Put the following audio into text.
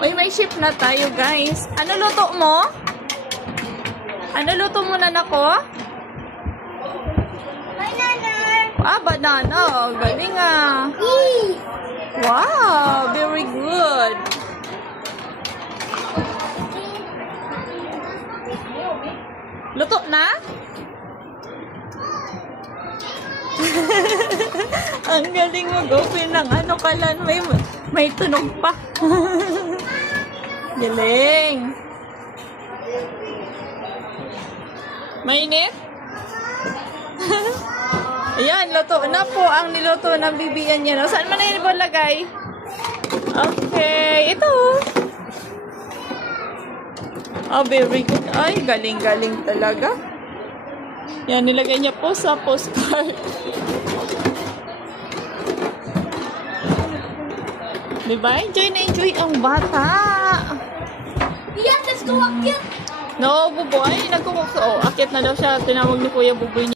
Uy, may ship na tayo, guys. Ano luto mo? Ano luto mo, nanak ko? Banana. Ah, banana. Galing ah. Wow, very good. Luto na? Ang galing mag-open ng ano kalan. May tunog pa. Galing. Mainit? Ayan, luto na po ang niluto ng bibian niya. No? Saan man na yun po lagay? Okay, ito. Oh, very good. Ay, galing-galing talaga. Yan, nilagay niya po sa postcard. Diba? Enjoy na enjoy ang bata. Yeah, let's go akit. No, Buboy. Nagkukukso. Oh, akit na daw siya. Tinawag ni Kuya Buboy niya.